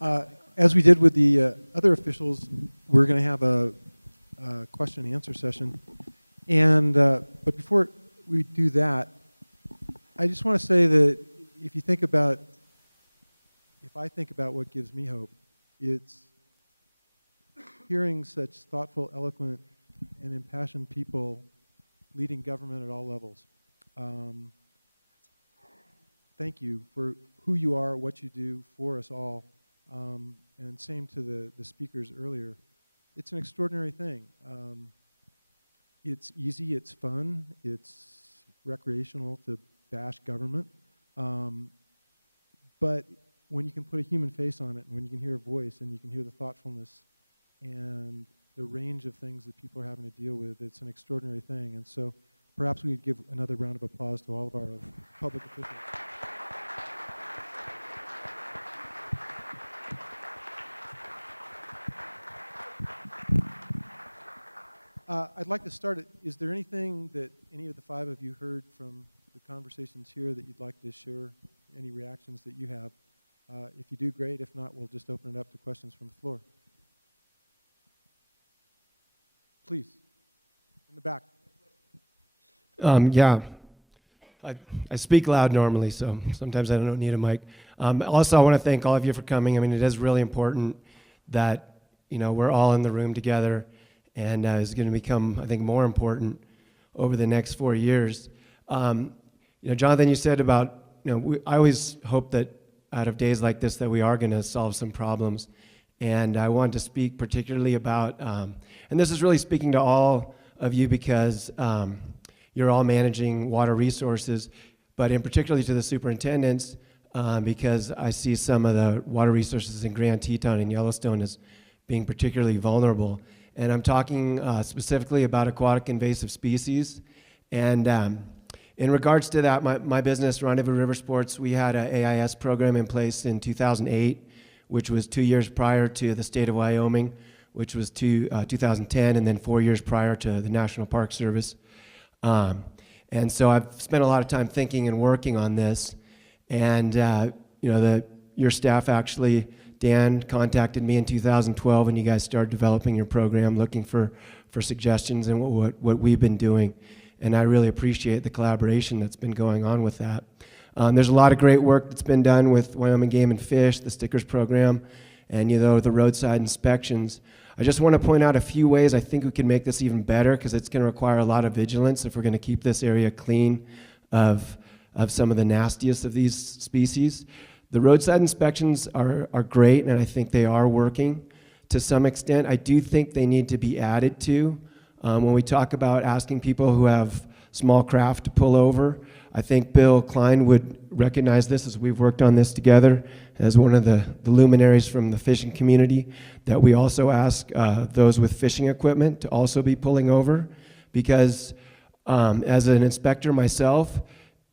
As we did with the other officials, we're going to have a question and answer session. And but before we do that, I just want to say that if I think about what gives me hope, it's hearing such thoughtful, eloquent, and impassioned people leading government at all levels. Thank you for who you are, what you do for us all. And same to the speakers earlier. It's an extraordinary thing. It's easy, it's fun, it's recreational to bash government. But when you can put a human face on it, and when you can hear a voice, and you can hear the thoughtfulness and the range of things that people are having to deal with, it's an extraordinary thing. And so perhaps we would give another round of applause to all of our public officials. I'd like to start it. Is there anything that any of the five of you heard from the conversations here that you'd like to share, any reactions that you have? If you do, great. If not, we'll just open it up to questions from the floor. Please, in the back. Yeah, I speak loud normally, so sometimes I don't need a mic. Also, I want to thank all of you for coming. I mean, it is really important that, you know, we're all in the room together, and it's going to become, I think, more important over the next 4 years. You know, Jonathan, you said about, you know, I always hope that out of days like this that we are going to solve some problems. And I want to speak particularly about, and this is really speaking to all of you because you're all managing water resources, but in particularly to the superintendents, because I see some of the water resources in Grand Teton and Yellowstone as being particularly vulnerable. And I'm talking specifically about aquatic invasive species. And in regards to that, my business, Rendezvous River Sports, we had an AIS program in place in 2008, which was 2 years prior to the state of Wyoming, which was 2010, and then 4 years prior to the National Park Service. And so I've spent a lot of time thinking and working on this. And you know, your staff actually, Dan contacted me in 2012 when you guys started developing your program, looking for suggestions and what we've been doing. And I really appreciate the collaboration that's been going on with that. There's a lot of great work that's been done with Wyoming Game and Fish, the stickers program, and, you know, the roadside inspections. I just want to point out a few ways I think we can make this even better, because it's going to require a lot of vigilance if we're going to keep this area clean of some of the nastiest of these species. The roadside inspections are great, and I think they are working to some extent. I do think they need to be added to. When we talk about asking people who have small craft to pull over, I think Bill Klein would recognize this, as we've worked on this together as one of the luminaries from the fishing community, that we also ask those with fishing equipment to also be pulling over, because as an inspector myself,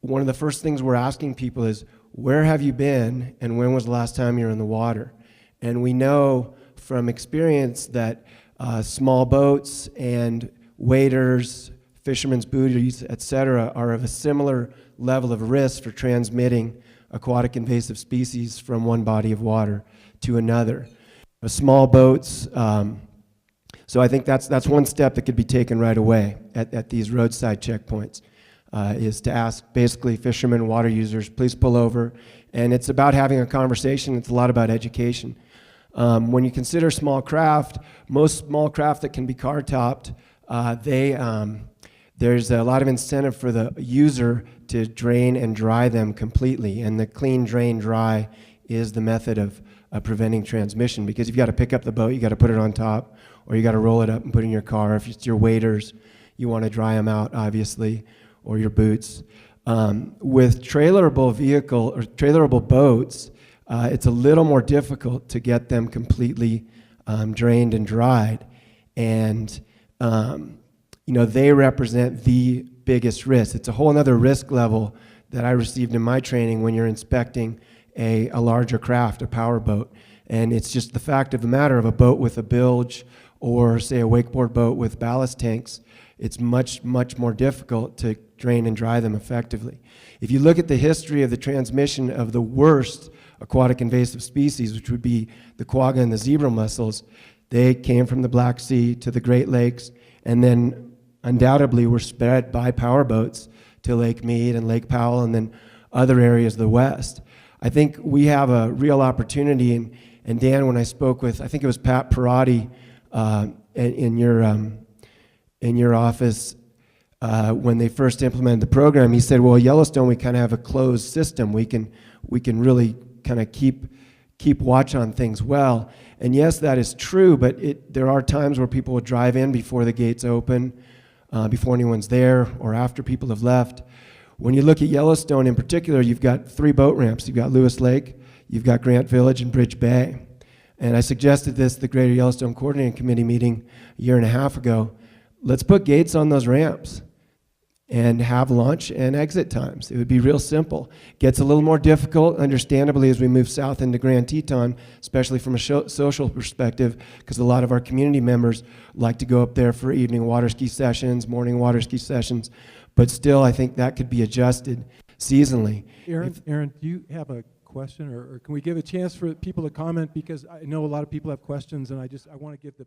one of the first things we're asking people is, where have you been and when was the last time you were in the water? And we know from experience that small boats and waders, fishermen's booties, et cetera, are of a similar level of risk for transmitting aquatic invasive species from one body of water to another. Small boats, so I think that's one step that could be taken right away at these roadside checkpoints, is to ask basically fishermen, water users, please pull over. And it's about having a conversation. It's a lot about education. When you consider small craft, most small craft that can be car topped, there's a lot of incentive for the user to drain and dry them completely, and the clean, drain, dry is the method of preventing transmission, because you've got to pick up the boat, you got to put it on top, or you got to roll it up and put it in your car. If it's your waders, you want to dry them out, obviously, or your boots. With trailerable vehicle or trailerable boats, it's a little more difficult to get them completely drained and dried, and you know, they represent the biggest risk. It's a whole other risk level that I received in my training when you're inspecting a larger craft, a power boat. And it's just the fact of the matter of a boat with a bilge, or say a wakeboard boat with ballast tanks. it's much, much more difficult to drain and dry them effectively. If you look at the history of the transmission of the worst aquatic invasive species, which would be the quagga and the zebra mussels, they came from the Black Sea to the Great Lakes, and then undoubtedly were spread by powerboats to Lake Mead and Lake Powell and then other areas of the West. I think we have a real opportunity, and Dan, when I spoke with, I think it was Pat Perotti in your office, when they first implemented the program, he said, well, Yellowstone, we kind of have a closed system. We can really kind of keep watch on things well. And yes, that is true, but there are times where people will drive in before the gates open, before anyone's there, or after people have left. When you look at Yellowstone in particular, you've got 3 boat ramps. You've got Lewis Lake, you've got Grant Village, and Bridge Bay. And I suggested this at the Greater Yellowstone Coordinating Committee meeting a year and a half ago. Let's put gates on those ramps and have launch and exit times. It would be real simple. Gets a little more difficult, understandably, as we move south into Grand Teton, especially from a social perspective, because a lot of our community members like to go up there for evening water ski sessions, morning water ski sessions, but still I think that could be adjusted seasonally. Aaron, do you have a question, or can we give a chance for people to comment, because I know a lot of people have questions, and I want to give the...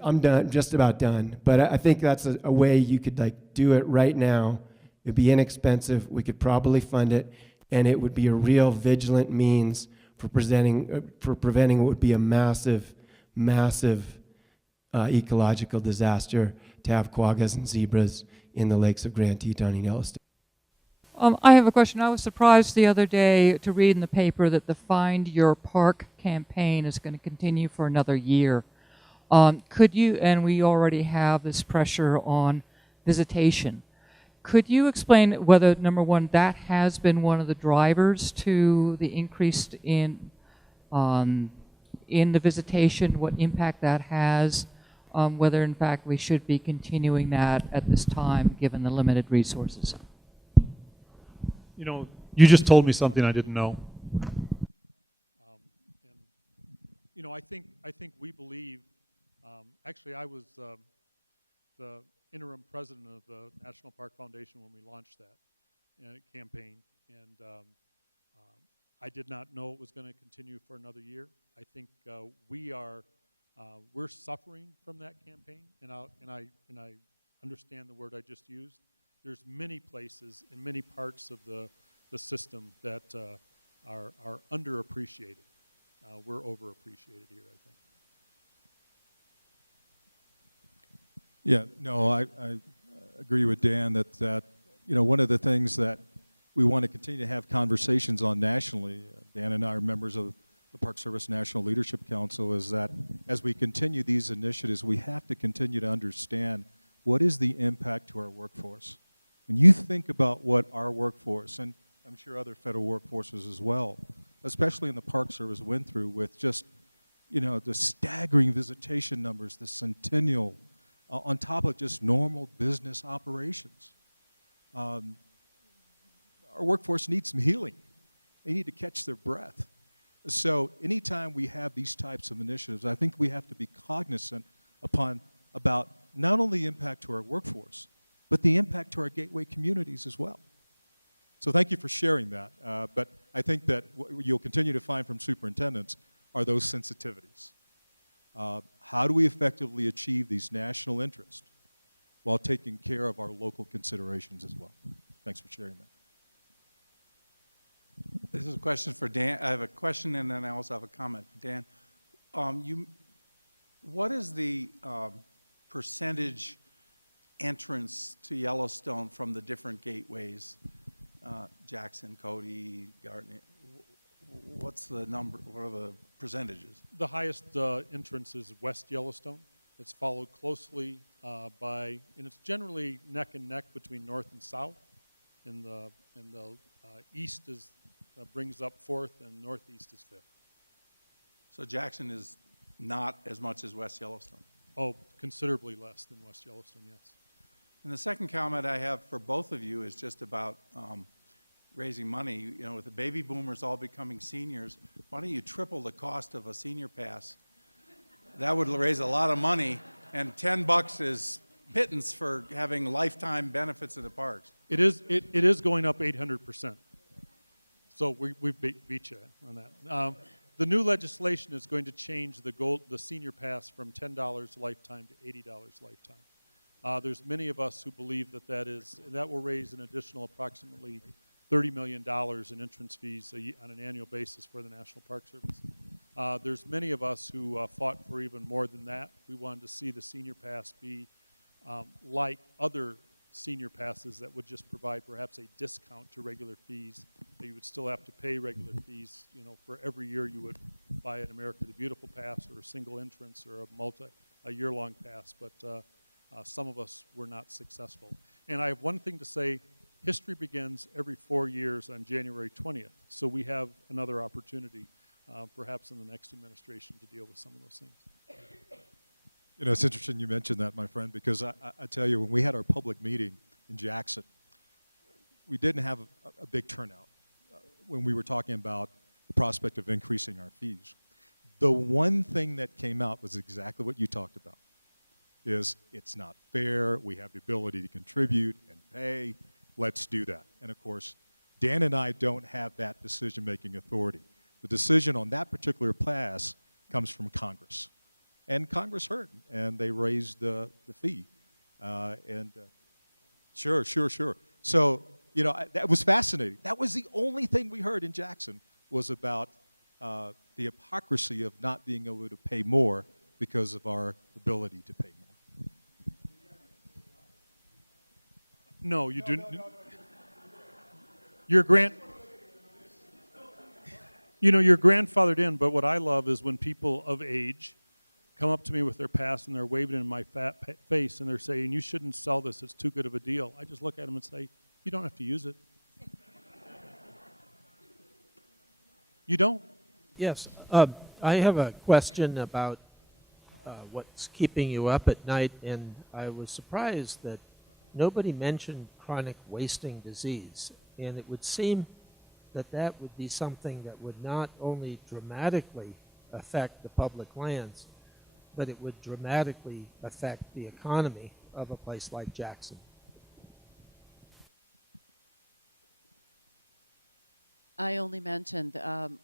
I'm done, just about done, but I think that's a way you could do it right now. It'd be inexpensive, we could probably fund it, and it would be a real vigilant means for preventing what would be a massive ecological disaster to have quaggas and zebras in the lakes of Grand Teton and Yellowstone. I have a question. I was surprised the other day to read in the paper that the Find Your Park campaign is going to continue for another year. Could you, and we already have this pressure on visitation, could you explain whether, number one, that has been one of the drivers to the increase in the visitation, what impact that has, whether in fact we should be continuing that at this time given the limited resources? You know, you just told me something I didn't know. And, you know, I think we believe, actually I was the interim president of the National Park Foundation when we launched that campaign, and I did not know it was going to continue for another year. I think we're suffering from that campaign, and I understand the word I just used. There's many places in many parts of the system that are underappreciated. We're overappreciated here, I think. Yeah, no, I agree with Dan that you know, one of the things that we want to continue to have conversations on nationally, Dan and I are members of the Park Service National Leadership Council, is that as we continue these initiatives, we have to continue to understand what is the impact to our workforce. When you think about what our workforce, and I'm sure other federal workforces as well, especially in the Park Service, went through with just, you know, the staggering visitation numbers, the centennial, on top of just normal business operations. Our workforce needs some healing. They need to catch their breath. So anytime we have these types of initiatives, I think we have to be cognizant about not only the impact to our workforce, but the impact to our gateway communities as well. So thank you for sharing that. But I think that what you'll continue to find from superintendents are those sensitivities. How do we effectively achieve these national interests while taking care of our local considerations as well? Thanks for sharing that. This is a question for Dan. I have a question, and then I also have a comment for Dan. What is the percentage entrance to Yellowstone from the different gateways? Jackson, Cody, Gardner. What's the number? What are the percentages? The highest entrance is West Yellowstone. It's followed closely by, and it's generally neck and neck between north and south. And the east brings up fourth, and northeast is fifth. So Jackson is not as much as West Yellowstone? Oh, considerably less than West Yellowstone, yes. And the second comment I have for both of you is just about raising money. You know, with the baby boomers all becoming seniors, why don't you triple the cost of a senior pass? That would raise a lot of money, and $10 is pittance for having lifetime benefits in the parks. It is going up 800%. So we beat you on that. The new legislation is going to change the senior pass from $10 lifetime to $80 lifetime. There's many of us who believe that will raise an additional approximately $30 million in entrance fees on an annual basis for the National Park Service. There's many of us who fought for even more than that. We wanted to see the senior pass be like other senior passes that would just provide perhaps a discount to regular fees. You would still have to pay regular fees, for every year you would buy an America the Beautiful pass or a single entrance or a year-long pass, but some of us were not successful. And I have one thing to say, history begins every 4 years on January 20th, so we have another opportunity, perhaps in the next administration, to deal with some of those things. It's interesting you mentioned that, my friend, because I tell you, when we had our public meeting in Jackson, we didn't have a big turnout when we were talking about the prospect of increasing our fees. The one thing that came out was exactly what you talked about, is it's not fair, we have the ability to contribute and pay, let's do that. And of course, Dan and I don't have that decision-making authority. The decision on that particular pass comes from Congress. And Congress heard, and they raised the fee. Sure. So, that was fascinating. That was the only thing we heard in Jackson, was about the hypocrisy of not being able to pay more because of our ability to pay more. No, you do. You're grandfathered in, but what I love is when people of age come up to me with their pass and they're waving in my face and they're saying, you shouldn't sell this, it's too good of a deal. I just look at them and say, you don't have to use it. You don't. Yes. I have a question about what's keeping you up at night, and I was surprised that nobody mentioned chronic wasting disease. And it would seem that that would be something that would not only dramatically affect the public lands, but it would dramatically affect the economy of a place like Jackson. I only mentioned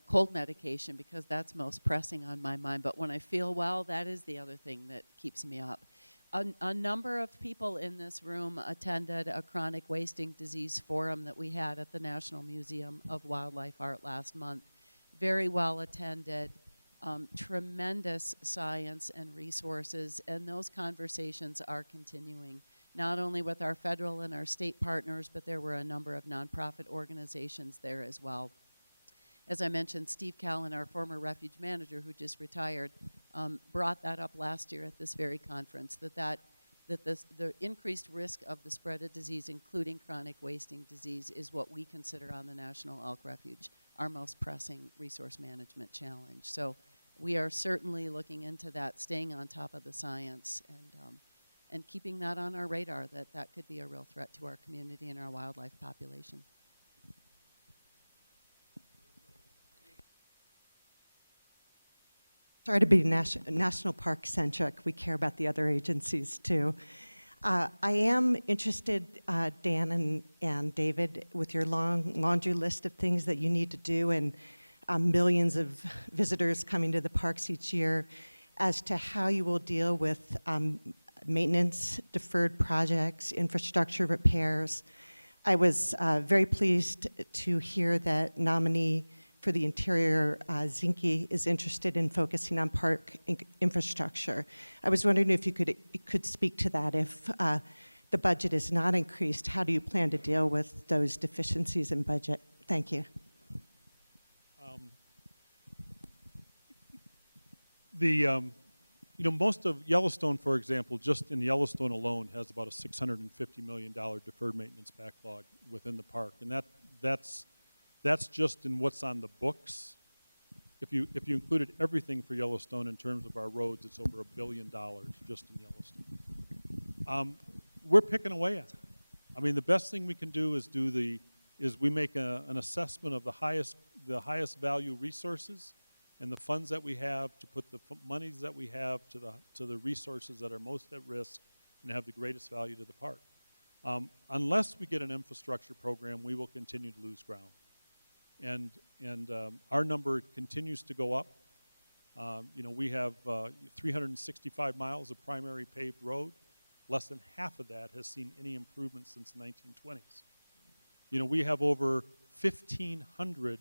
cold medication because that's most pressing on my mind, but when I feel well, that is the other thing that keeps me up. A number of people in this room attended a chronic wasting disease forum that we had at the National Museum of Wildlife Art last month. Very well attended. Tremendous science and resources, and those conversations are continuing, not only with our federal and our state partners, but there were a number of nonprofit organizations there as well. As I mentioned, Steve Callan, our former refuge manager who just retired, brought that up last year at this very conference, that the increased risk of the spread of disease, including chronic wasting disease, is what we consider on the National Elk Refuge our most pressing resource management challenge. So we are certainly looking into that, staying on top of the science, and keeping that on our radar, that could be a real threat to our community and our wildlife population. Sorry to be national park centric. We care about the other agencies too. I am interested, Dan and David, with your long laundry list of things that you need to do and millions of visitors coming to the parks each year, as to how you will deal with maintenance, deferred projects, infrastructure repairs. I was very pleased to hear that nominee for the interior, Zinke, is interested in focusing on park infrastructure. I was wondering if you could speak to that. If the budget is not increased, how do you plan to deal with those deficiencies in budget? Thank you. Most of Yellowstone, for example, just in Yellowstone alone, has about a $650 million deferred maintenance backlog within the park, and that's just in what's on the books. If you included everything for Yellowstone in terms of our roads, it's over $1 billion just in Yellowstone. We're picking away at it. I mean, the best thing we can do is we make an assessment of the highest value resources and the funds that we have to put the monies that we have to the resources that are most at risk, and have the greatest value to the park. Unless we get an infrastructure program, we will continue to lose ground. And our number continues to go up. We have 365 miles of primary paved road. Less than half of that has seen any improvement since the 1920s. We have over 1,500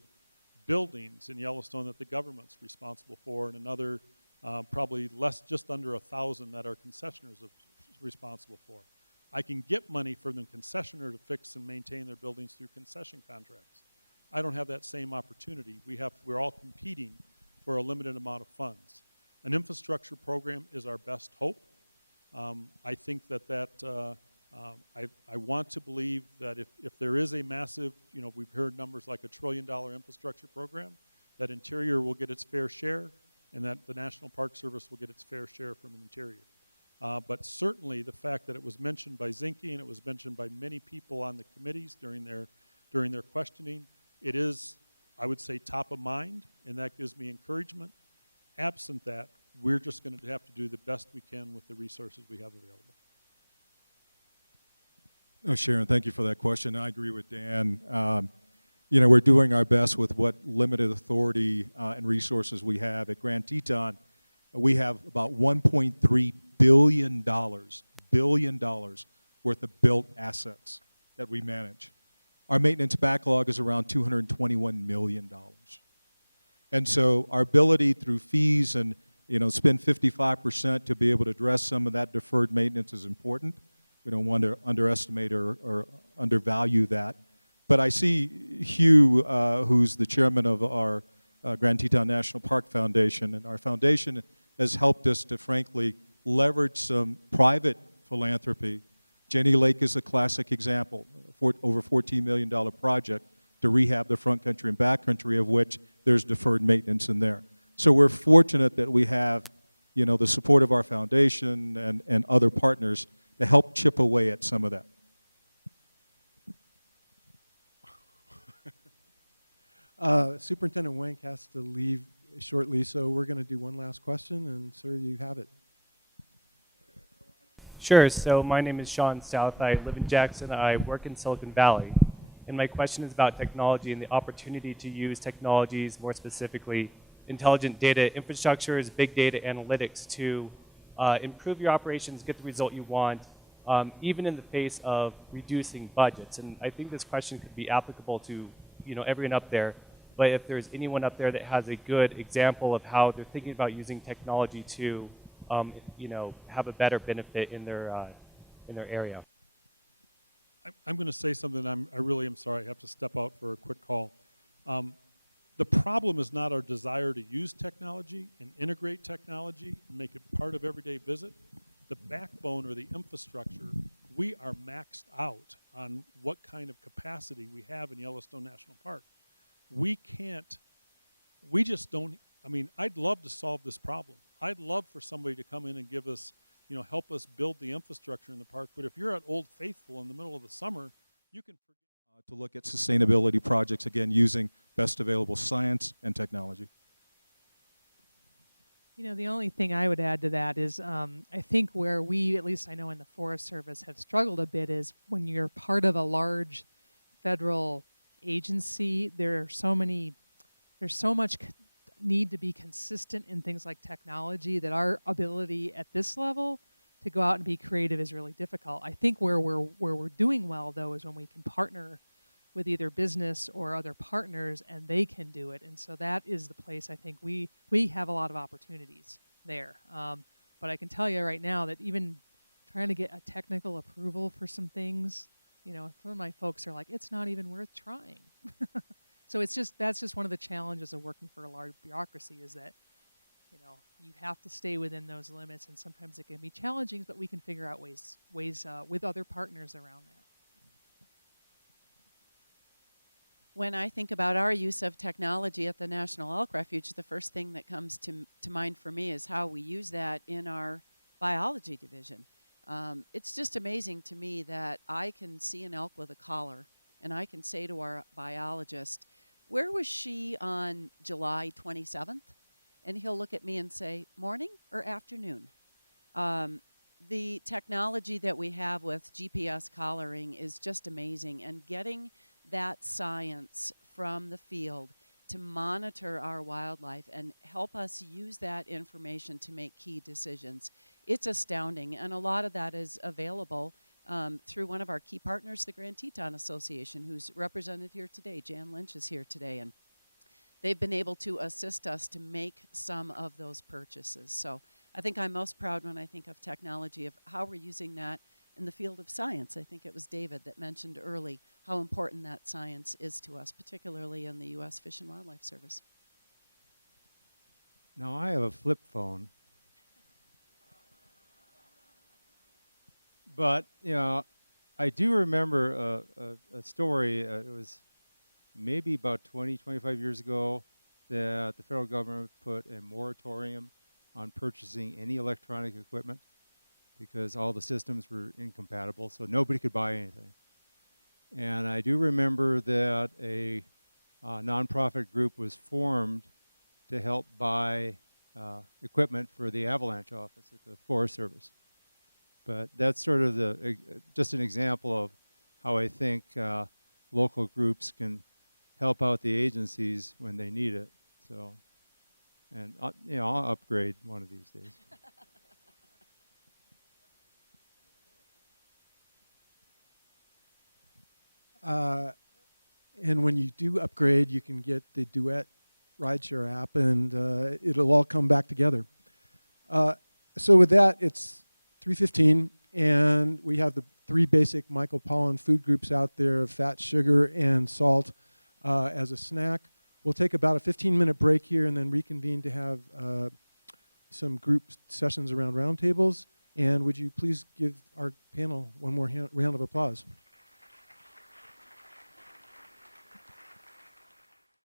buildings in Yellowstone that the government's responsible for, and another probably just under 1,000 that our concessioners are responsible for. I can get money from the concessioner to fix and maintain their buildings through concession contracts. I don't have that same opportunity. We're all competing for a limited amount of funds. An infrastructure program is our best hope. I think I want to believe that if there is a massive, we've heard numbers like $1 trillion infrastructure program, that Interior will get its fair share, and that the National Park Service will get its fair share from Interior. But certainly the fact that it was mentioned by Zinke and it was mentioned by many people on the committees during their questioning, it is, I would say, top of mind, and that gives me encouragement. Absent that, we're just going to have to do the best we can with the resources we have available. Oh, Sharon, thank you for that question. I agree with Dan. We're doing our best with what limited authority and resources we have. At Grand Teton, we have about $1.3 billion worth of built assets that we manage. Our maintenance backlog is around $221 million. And so our ability through fees and spend 55% to be able to address some of that deferred maintenance is important. We don't want to underestimate or undervalue that. But I see Hugh, who's the chairman of our Grand Teton National Park Foundation, and our foundation has helped us to, frankly, leverage some private philanthropy. Jenny Lake is a classic example, over $14 million project to rehab the front country and back country, of which there's deferred maintenance in there. So we're fortunate that we have, the support of our foundation and other partners to help chip away at some of that. Superintendent Wenk has to leave shortly, so we're going to do one last question, and sir, you have it. Sure. So my name is Sean South. I live in Jackson. I work in Silicon Valley. And my question is about technology and the opportunity to use technologies, more specifically intelligent data infrastructures, big data analytics, to improve your operations, get the result you want, even in the face of reducing budgets. And I think this question could be applicable to everyone up there. But if there's anyone up there that has a good example of how they're thinking about using technology to have a better benefit in their area. I'm going to say something. I really am sorry. I have to step out for a quick call. The problem is not our desire to use technology and integrate technology and make it part of everyday visit. The backbone or the infrastructure, we are maxed out on what kind of capacity we have in Yellowstone National Park. We just don't, I'd love to solve this problem. I'd love for somebody to come in and give us, help us build the infrastructure in the park. But if you're at Old Faithful in the middle of the summer, you can to look at sustainability projects, again, using best available science and technology. The only thing I would add to that is I think where we, at least I know in the Forest Service, have struggled a bit is when you're part of a large federal agency, there's so much need to be consistent in things like technology that our ability at this level to go out and be creative is really difficult. I think where we're doing well, though, is when we can partner with either business or other partners and they can do it. And so that is the place I think we have a lot of opportunities there. But I can tell you right now that even trying to get a technical approval for some things, some of my folks are like, it's not even worth trying. So that's just one of the challenges of working for a large bureaucracy is that, you have to stay within those limits, and sometimes it can be challenging, but we can figure out ways with other partners around that. When I think about our use of technology at the National Elk Refuge, the first thing that comes to mind for me is how we use that in our biology division. It's just amazing to me that I can see an elk with a collar, and I can say to our biologist, where was she on July 27th? And he'll look at me and say, morning or afternoon? the technology that we have with GPS collaring is just amazing, and getting that science from the field to monitor our wildlife and help us use that information to make key decisions. It's astounding, and a lot of that is available through one of our key partners, the Grand Teton Association, who's represented here today. Jan Lynch is here today, and they've been able to assist us to make some of those purchases. So I think I'm most proud when I think of technology, of how we're using that in the field of science. I think it was David that mentioned early how important that science is to us, particularly in the U.S. Fish and Wildlife Service. Now, I have a flip phone. But, you know, I do remember a story, it was maybe about 20, 25 years ago, that the federal government put a moratorium on purchasing any electronic equipment because all the systems were incompatible, so nobody could buy anything. And I do remember that a nonprofit group was formed to help buy equipment for the avalanche office at the Forest Service. But that's sort of just an example of how I think local groups can help out the agencies when they need it. So, and you know, I'll upgrade one of these days. And when you do upgrade, you can get the Duet rideshare app, and it'll all come back together. So with that, it's 3:15, and we have the three basic Michael Pollan food groups out there of fat, sugar, and salt as a snack. We'll take about a 15-minute break here and then reconvene to have some group sessions around roundtables. And would you please give our panel one more round of applause?